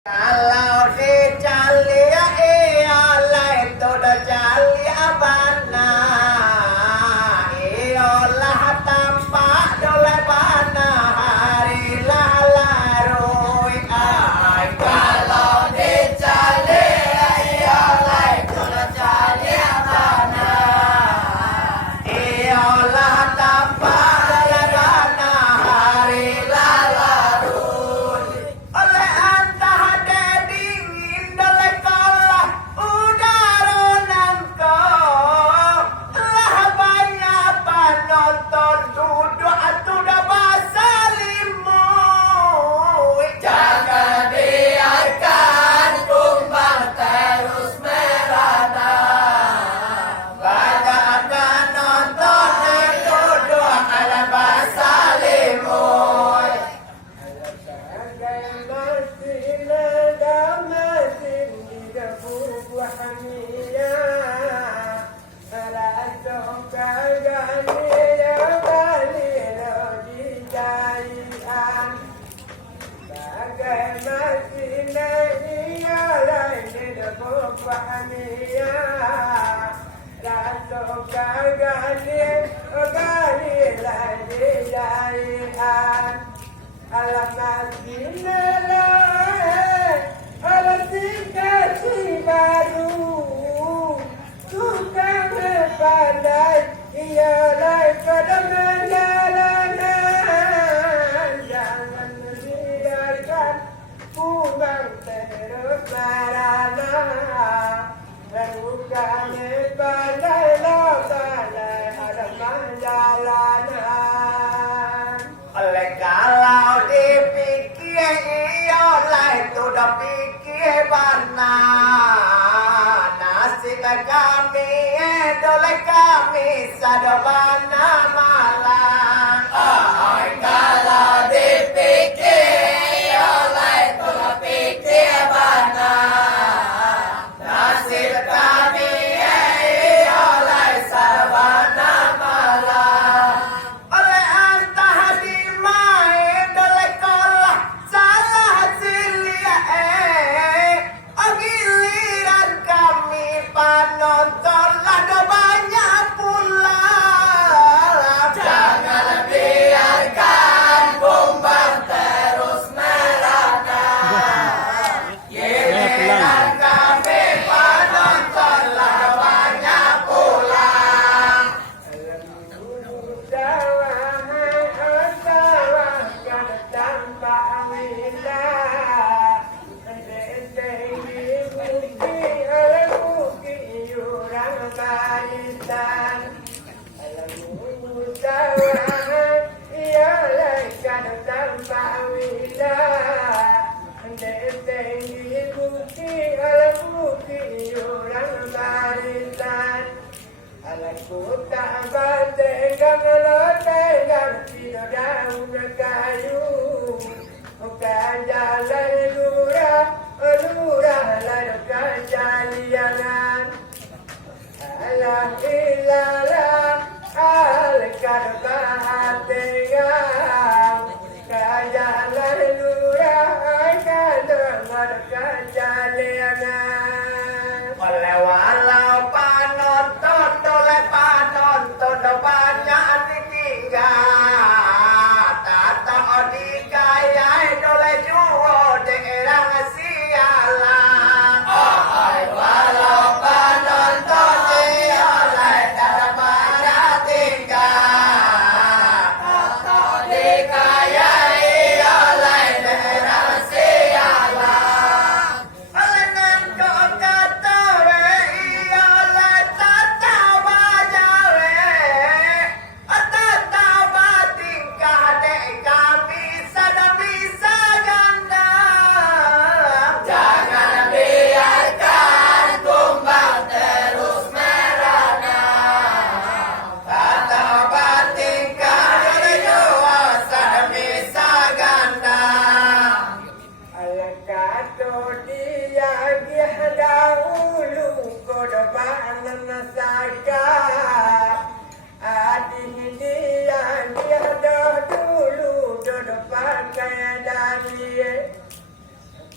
Kalau dicalia ialah itu dah calia bana, ialah tampak dolai bana hari lalarui ay. Kalau dicalia ialah itu dah calia bana, ialah tampak dolai bana hari lalarui. Oleh antah ada dingin dolai kalah udara nangko lah banyak penonton duduk atu dah basah limu. Jangan biarkan tumbang terus merana, banyak penonton yang duduk ada basah limu. Alamat dinilai, alat dikasih baru, tukang pandai, ialah pada menjalanan. Jangan biarkan tumbang terus merana, dan bukan pandai lah pandai ada menjalanan. Oleh kalau dipikir ialah itu dah pikir bana, nasib kami dolai kami sadabana malang. Kalau dipikir ialah itu dah pikir bana, nasib kami ialah sadabana malang. Oleh antah di main dolai kalah salah silia giliran kami penonton lah dah banyak pula. Jangan biarkan tumbang terus merana, giliran kami penonton lah banyak pula. Aku tak bertegang letegang tidak daun kayu, bukan jalan lurah lalu kejalianan. Alah ilalah alkan bahategang, kejalan lurah akan dengar kejalianan. Walau penonton dolai penonton dah banyak ditinggal, tak tahu dikayai dolai jual derang sialan. Walau penonton dioleh dah banyak tinggal, tak tahu dikayai oleh derang sialan. Alengan kau kata ialah tak tahu bajawe, tak tahu batingkah dek kami sadar bisa ganda. Jangan biarkan tumbang terus merana, tak tahu batingkah dek jua sadar bisa ganda. Alakato dia dahulu kodoban nasaka, adik dia dah dulu duduk pakai dari.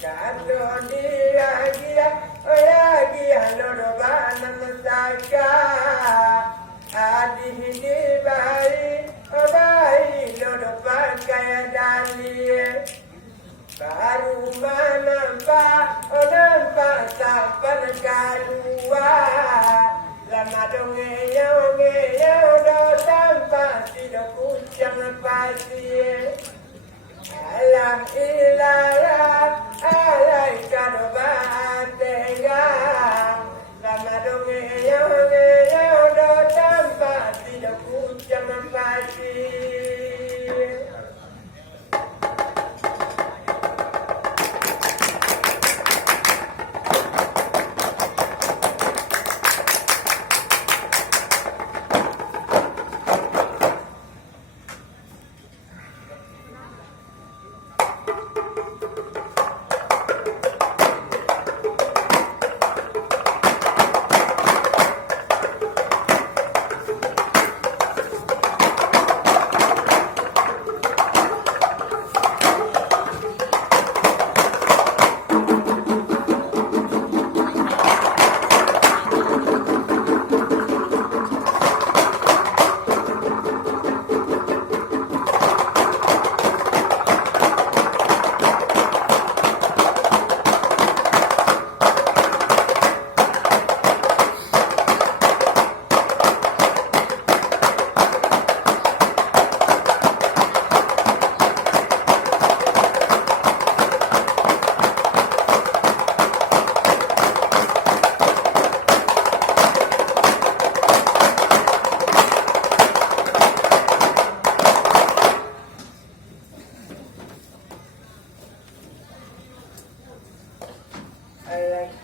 Kado dia dia oya dia loro banan saka adi di bai loro pakai dalie baru nampak sapan kalua lama ngeyau do tampak tidak pucang pasir alam ilayah alai kado batega lama ngeyau do tampak tidak pucang pasir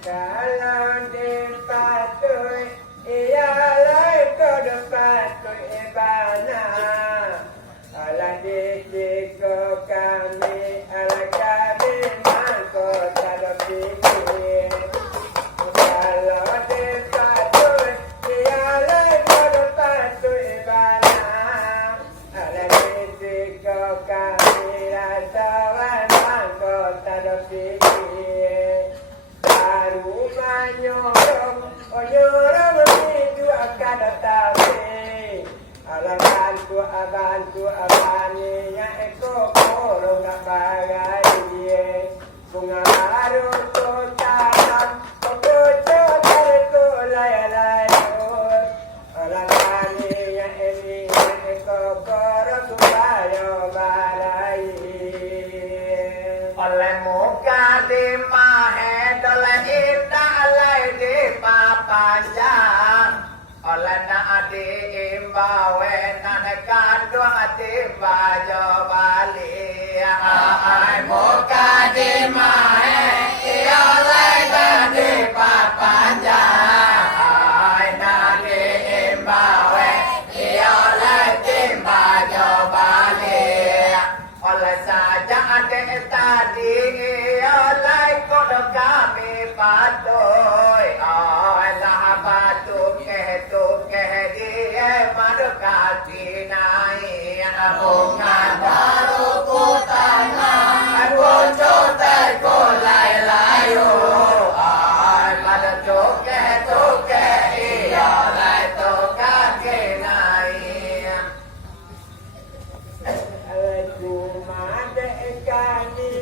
kalau dipatuhi ialah kau dipatuhi ibana ala disiko kami ala kami mangko tak fikir kalau dipatuhi ialah kau dipatuhi ibana ala disiko kami rasawan mangko tak fikir Onyorong itu akan datang alamanku abani ya eko koro nggak bagai dia bunga baru tanam kokoco tareku lay alamani ya ini ya eko koro supaya balai oleh muka di mahe oleh indah alai di papanjang oleh na adi imbawe nanekan dua adi bajo bali ai muka di mahe oleh na di papanjang ai na adi imbawe oleh di bajo bali oleh saja adi tadi oleh kodok kami patuh ai lah patuh ke dia madu kaki nai bunga baru kutana kuncu terku layu ai madu tuke iya lai tu kaki nai aku made kami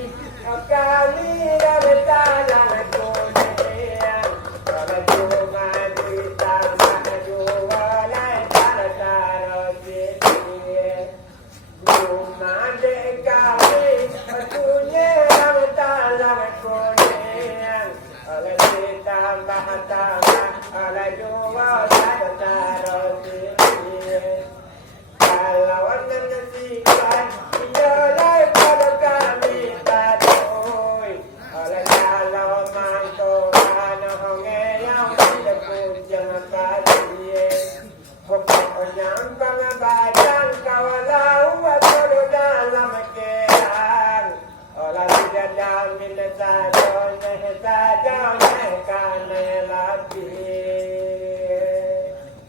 kami dari tanah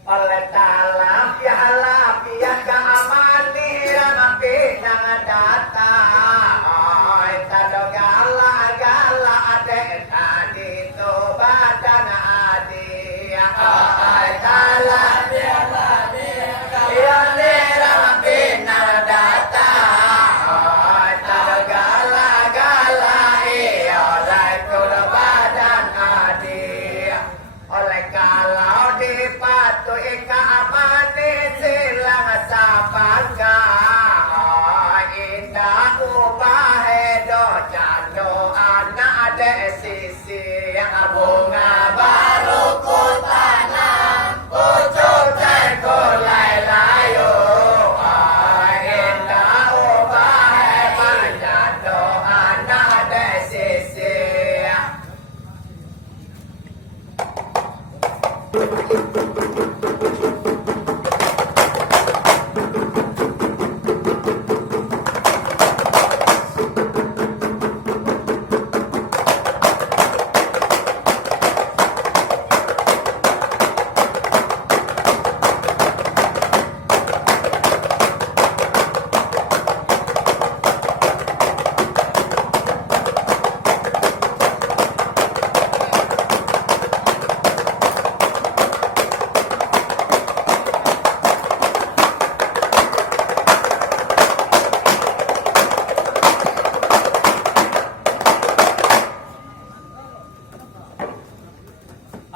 oleh talam piala piaka amani ramapi nang data ada sisi yang bunga baru ku tanam pucuk teko layu indah ubah banyak doa ada sisi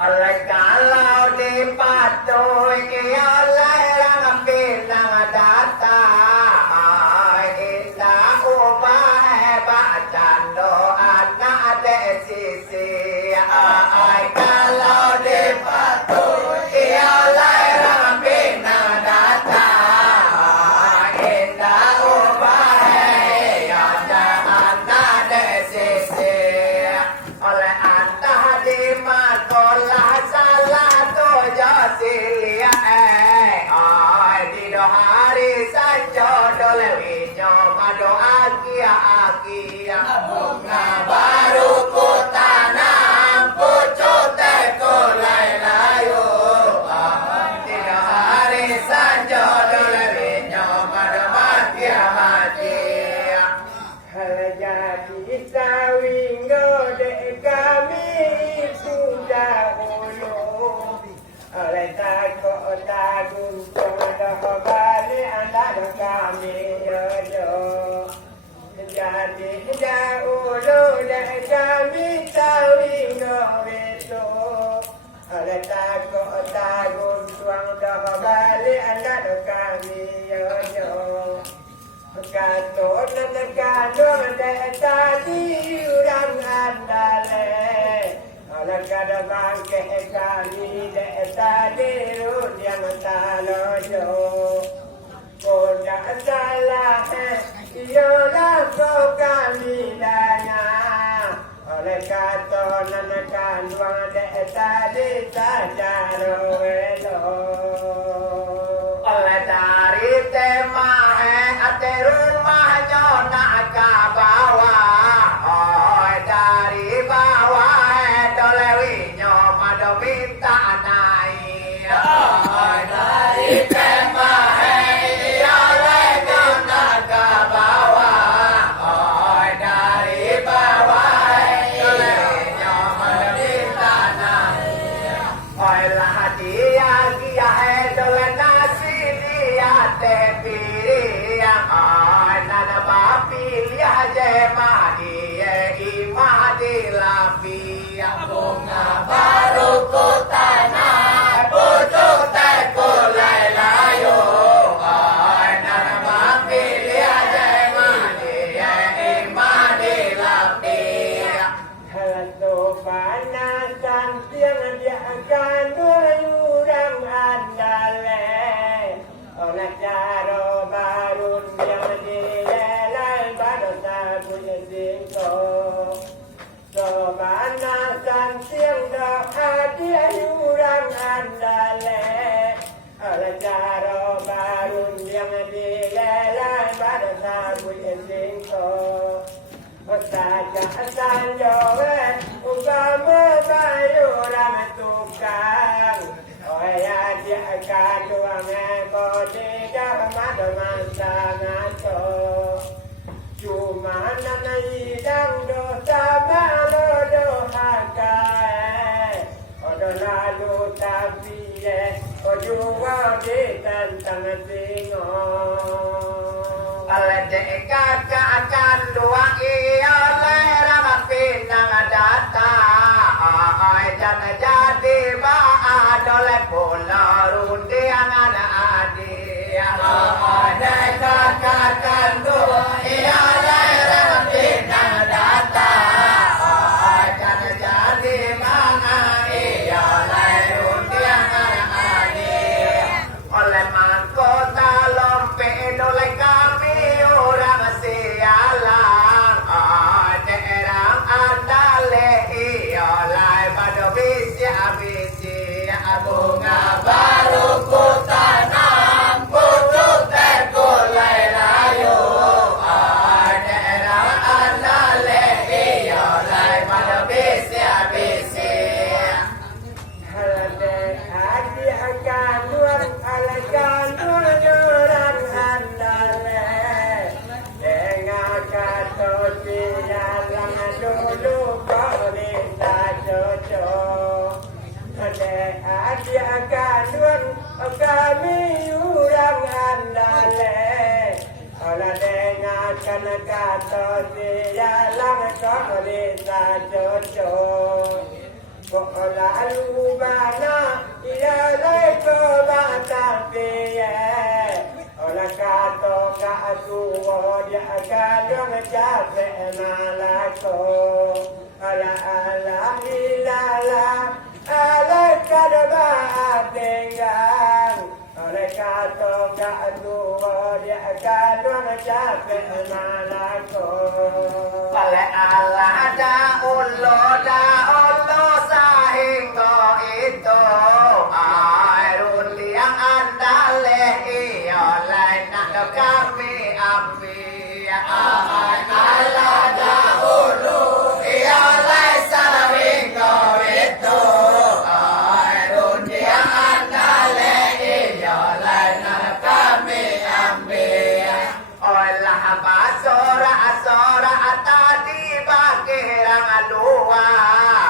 oleh kalau dipatuhi oleh lang pinang data indah ubah bacaan doa ada sisi kalau dipatuhi oleh lang pinang data indah ubah ada sisi oleh antah di makolah salah tujuh silia di dohari sanjo dole winyo mado akia bunga baru ku tanam pucuk teko layu di dohari sanjo dole winyo mado akia jadi sawinggo dek kami sudah ulu oleh takut tagung dah balik anak kami yoyo jadi dahulu dek kami sawinggo itu oleh takut tagung dah balik anak kami yoyo Kato nanagano tadi urang andale Olang kada bangke kami tadi runyang taloyo Koda salah iyolah ko kami daya Oleh kato nanagano tadi sajaro elo Oleh dari tema rumahnya nak ke bawah dari bawah dolewinya mado minta naik dari kemah iya lego nak ke bawah dari bawah dolewinya mado minta naik lah dia dole nasi dia tepiri nana papi lihat jemadi imadi lapi bunga baru ku tanam pucuk teko layu nana papi lihat jemadi imadi lapi kalau panasan tiang dia akan durang andale oleh caro barun yang dilelai pada punya singko Sobanasan siang doa dia yurang andale oleh caro barun yang dilelai pada punya singko Saja sanjowe ugama bayuran tukang ya dia doang bodi damat masa cuma nana idang dosa malu dohaka odo lalu tapi ojua di tantang tinggal aledeka akan dua iya lera pinang data dan jadi ba dole pula rundi angan adi aledeka akan dua iya lera pinang data de adia kandun kami urang andale ola dengar kana kata dia lang ko desa jojo ola lubana ia lai ko batang piye ola kato ka atuo dia kandun jabe malako ala ala ilala ala kadaba dengan oleh kato katuo dia kadon jabe malako oleh ala da ullo sahingga itu airun liang andale oleh nak kami api ala da ullo oleh sahingga itu airun liang andale oleh nak kami ambil olah basora tadi bakirang alua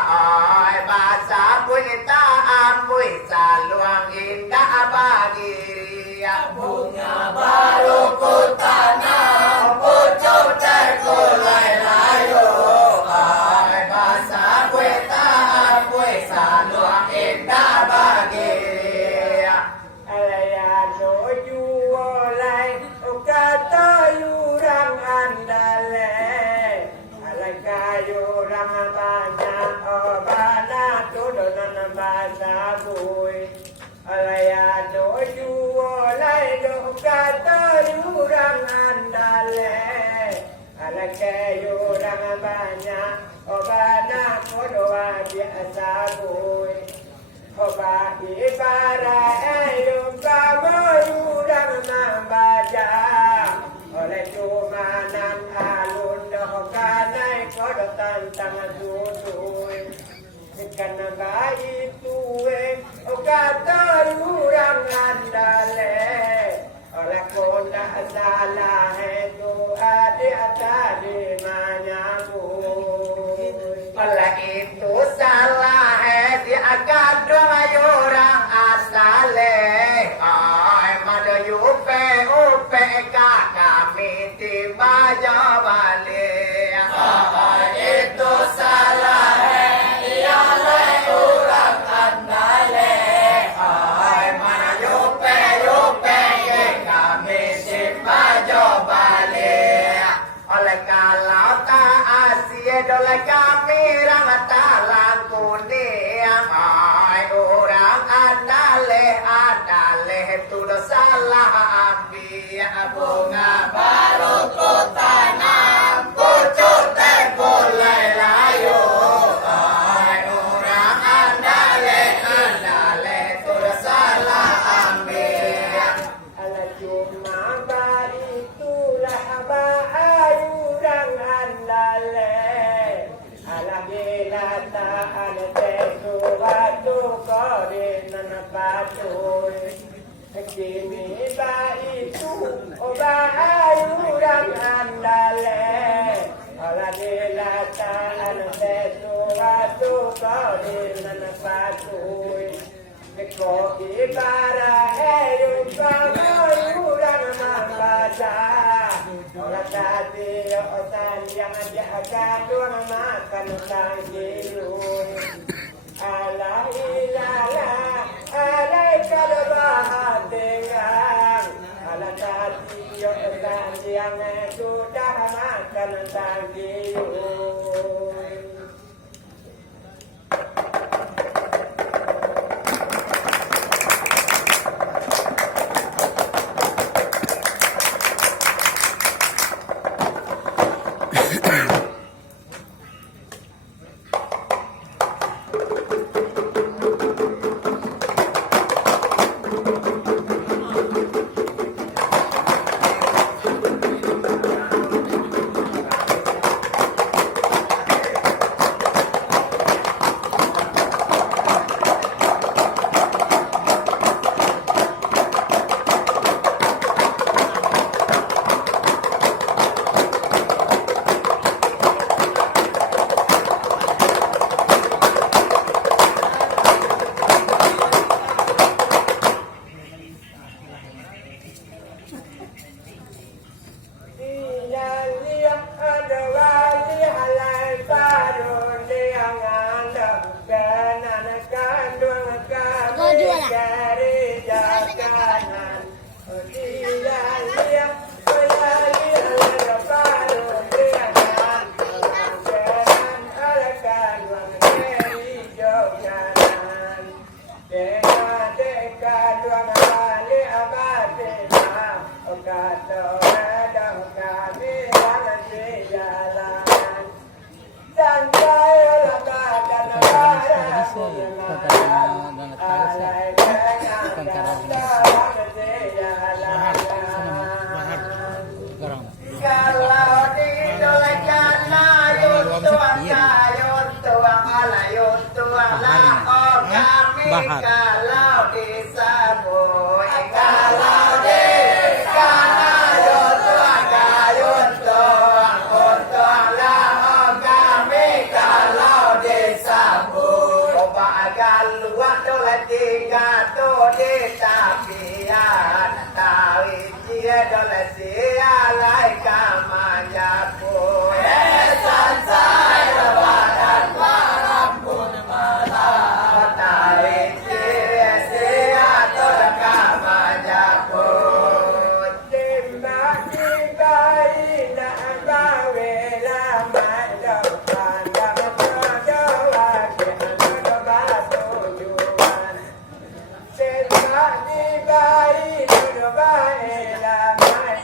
oi basa puita amui saluang indah bagi bunga baru ku tanam pucuk terkulai layu oi basa puita amui saluang indah bagi alaya no juolai kata yurang andale yurang banyak obana tudonan bahasa bui alaya do juolai do kata yurang andale alake yurang banyak obana kodoa biasa bui oba ibarat ayum kamu yurang membaca oleh cumanan alun dokanai kodo tantang dudui karena bayi tuwe kata yurang andale oleh kona salah itu tadi manyamu oleh itu salah dia akan doa yurang asale ai mana yupe upe kami tiba jawale itu salah ialah urang andale ai mana yupe kami tiba jawale oleh kalau tak asyik oleh kami rang talang kuning ai orang andale tu salah ambil bunga baru ku tanam pucuk terkulai layu ai orang andale tu salah ambil ala cuma itulah ayurang andale ala bila tak ada sesuatu kodenan patul kini itu oba ayurang andale ala bila tak ada sesuatu kodenan patul ko ibarat ayum kamu yurang membaca olah tadi otan yang jaga dua makan sanggirun ala ilala alai kadabah dengan ala tadi otan yang sudah makan sanggirun Kalau di dolakan layut tuang kayut tuang alayut tuang laong kami kalau disambut kalau di kanayut tuang kayut tuang tuang laong kami kalau disambut obat galuan dolat tiga tu di tapian tawi dia dolat sialai kamanya pun esan saya badan malam pun malam tawi dia siatur kamanya pun dimna dikai nak bawe lama depan dapat berdoa kita batu juan dimna dikai